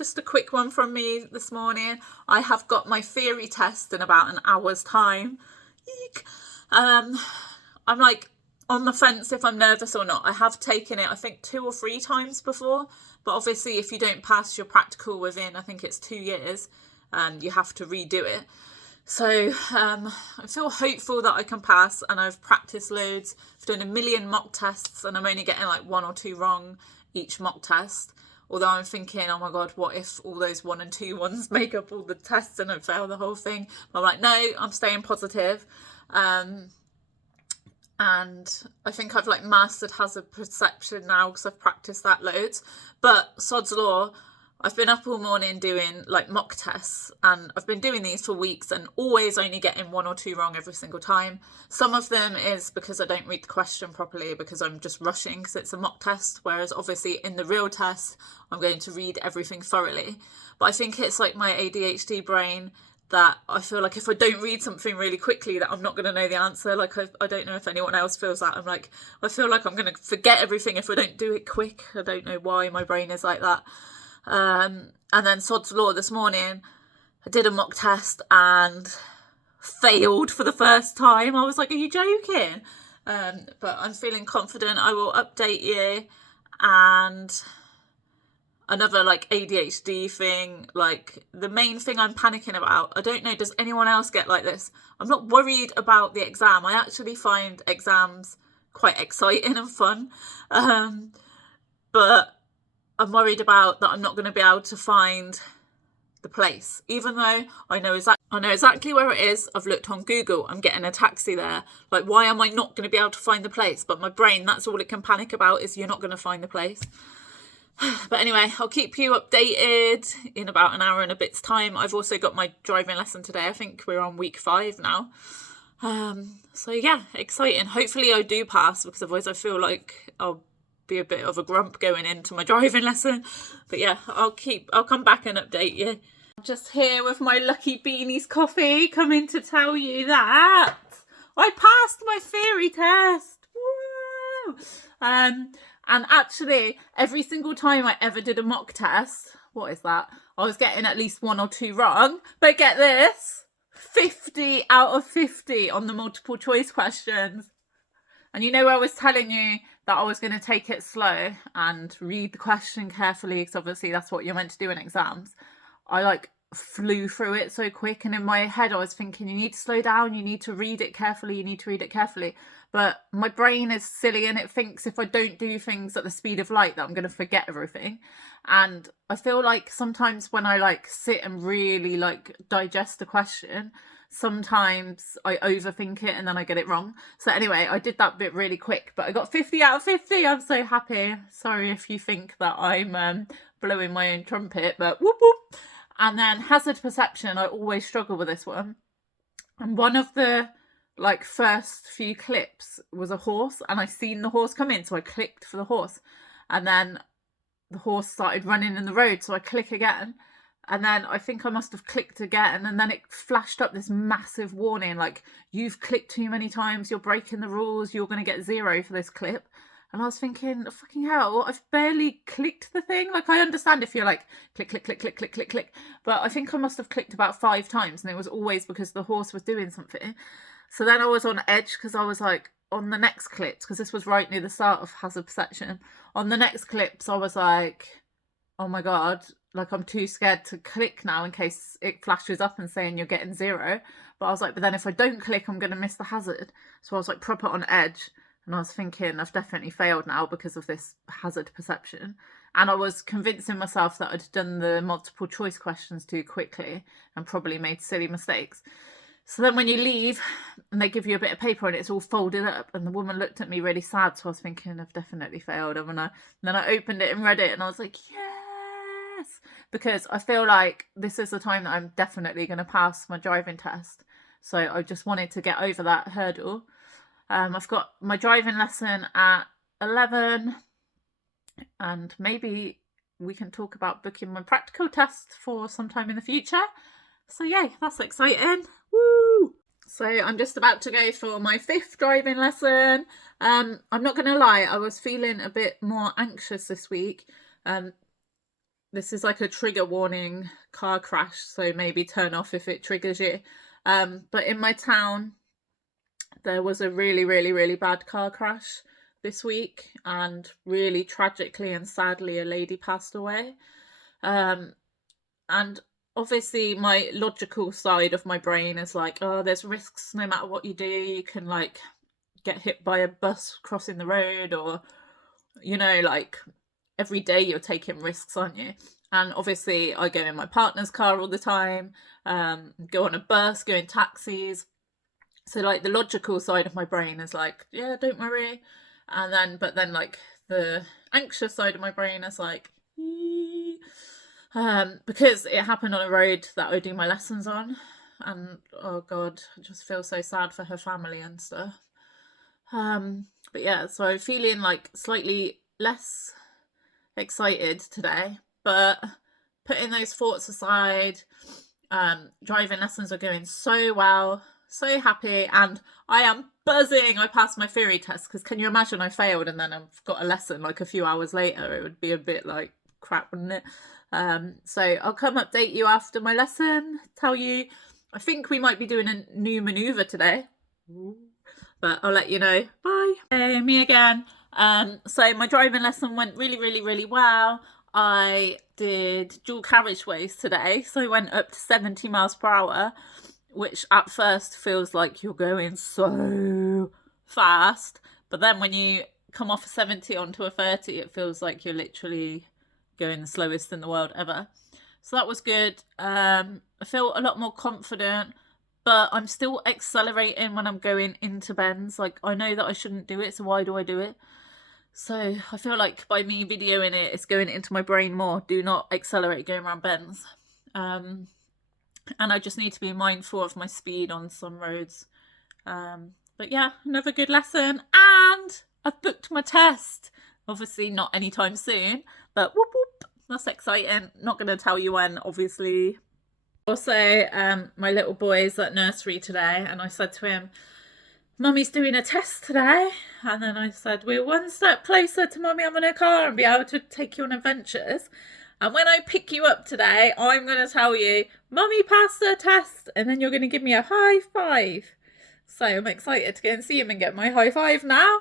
just a quick one from me this morning. I have got my theory test in about an hour's time. Eek. I'm like on the fence if I'm nervous or not. I have taken it, I think 2 or 3 times before, but obviously if you don't pass your practical within, I think it's 2 years, you have to redo it. So I feel hopeful that I can pass, and I've practiced loads. I've done a million mock tests and I'm only getting like 1 or 2 wrong each mock test. Although I'm thinking, oh my God, what if all those 1 and 2 ones make up all the tests and I fail the whole thing? But I'm like, no, I'm staying positive. And I think I've like mastered hazard perception now because I've practiced that loads. But sod's law, I've been up all morning doing like mock tests, and I've been doing these for weeks and always only getting 1 or 2 wrong every single time. Some of them is because I don't read the question properly because I'm just rushing because it's a mock test, whereas obviously in the real test I'm going to read everything thoroughly. But I think it's like my ADHD brain that I feel like if I don't read something really quickly that I'm not going to know the answer. Like I don't know if anyone else feels that. I feel like I'm going to forget everything if I don't do it quick. I don't know why my brain is like that. And then sod's law this morning, I did a mock test and failed for the first time. I was like, are you joking? But I'm feeling confident. I will update you. And another like ADHD thing, like the main thing I'm panicking about, I don't know, does anyone else get like this? I'm not worried about the exam. I actually find exams quite exciting and fun. But I'm worried about that I'm not going to be able to find the place, even though I know exactly where it is. I've looked on Google. I'm getting a taxi there. Like, why am I not going to be able to find the place? But my brain, that's all it can panic about, is you're not going to find the place. But anyway, I'll keep you updated in about an hour and a bit's time. I've also got my driving lesson today. I think we're on week 5 now. So yeah, exciting. Hopefully I do pass, because otherwise I feel like I'll be a bit of a grump going into my driving lesson. But yeah, I'll come back and update you. I'm just here with my Lucky Beanies coffee, coming to tell you that I passed my theory test. Woo! And actually every single time I ever did a mock test, what is that? I was getting at least 1 or 2 wrong. But get this, 50 out of 50 on the multiple choice questions. And you know, I was telling you that I was going to take it slow and read the question carefully, because obviously that's what you're meant to do in exams. I like flew through it so quick, and in my head I was thinking, you need to slow down, you need to read it carefully, but my brain is silly and it thinks if I don't do things at the speed of light that I'm going to forget everything. And I feel like sometimes when I like sit and really like digest the question, sometimes I overthink it and then I get it wrong. So anyway, I did that bit really quick, but I got 50 out of 50. I'm so happy. Sorry if you think that I'm blowing my own trumpet, but whoop whoop. And then hazard perception, I always struggle with this one. And one of the like first few clips was a horse, and I seen the horse come in, so I clicked for the horse, and then the horse started running in the road, so I click again. And then I think I must have clicked again, and then it flashed up this massive warning, like, you've clicked too many times, you're breaking the rules, you're going to get 0 for this clip. And I was thinking, fucking hell, I've barely clicked the thing. Like, I understand if you're like, click, click, click, click, click, click, click. But I think I must have clicked about 5 times, and it was always because the horse was doing something. So then I was on edge, because I was like, on the next clips, because this was right near the start of hazard perception. On the next clips, I was like, oh my God, like I'm too scared to click now in case it flashes up and saying you're getting 0. But I was like, but then if I don't click, I'm going to miss the hazard. So I was like proper on edge. And I was thinking, I've definitely failed now because of this hazard perception. And I was convincing myself that I'd done the multiple choice questions too quickly and probably made silly mistakes. So then when you leave and they give you a bit of paper and it's all folded up, and the woman looked at me really sad. So I was thinking, I've definitely failed, haven't I? And then I opened it and read it and I was like, yes, because I feel like this is the time that I'm definitely going to pass my driving test. So I just wanted to get over that hurdle. I've got my driving lesson at 11, and maybe we can talk about booking my practical test for sometime in the future. So yeah, that's exciting. Woo! So I'm just about to go for my 5th driving lesson. I'm not going to lie, I was feeling a bit more anxious this week. this is like a trigger warning car crash, so maybe turn off if it triggers you. But in my town, there was a really, really, really bad car crash this week, and really tragically and sadly, a lady passed away. And obviously, my logical side of my brain is like, oh, there's risks no matter what you do. You can like get hit by a bus crossing the road, or like every day you're taking risks, aren't you? And obviously, I go in my partner's car all the time, go on a bus, go in taxis. So like the logical side of my brain is like, yeah, don't worry. But then like the anxious side of my brain is like, because it happened on a road that I do my lessons on, and oh god, I just feel so sad for her family and stuff. But yeah, so I'm feeling like slightly less excited today, but putting those thoughts aside, driving lessons are going so well, so happy, and I am buzzing. I passed my theory test, because can you imagine I failed and then I've got a lesson like a few hours later? It would be a bit like crap, wouldn't it? So I'll come update you after my lesson, tell you. I think we might be doing a new maneuver today, but I'll let you know. Bye. Hey, me again. So my driving lesson went really, really, really well. I did dual carriageways today, so I went up to 70 miles per hour, which at first feels like you're going so fast, but then when you come off a 70 onto a 30, it feels like you're literally going the slowest in the world ever. So that was good. I feel a lot more confident, but I'm still accelerating when I'm going into bends. Like, I know that I shouldn't do it, so why do I do it? So I feel like by me videoing it, it's going into my brain more. Do not accelerate going around bends. And I just need to be mindful of my speed on some roads. But yeah, another good lesson. And I've booked my test. Obviously not anytime soon, but whoop whoop, that's exciting. Not going to tell you when, obviously. Also, my little boy's at nursery today, and I said to him, Mummy's doing a test today. And then I said, we're one step closer to Mummy having a car and be able to take you on adventures. And when I pick you up today, I'm going to tell you, Mummy passed her test, and then you're going to give me a high five. So I'm excited to go and see him and get my high five now.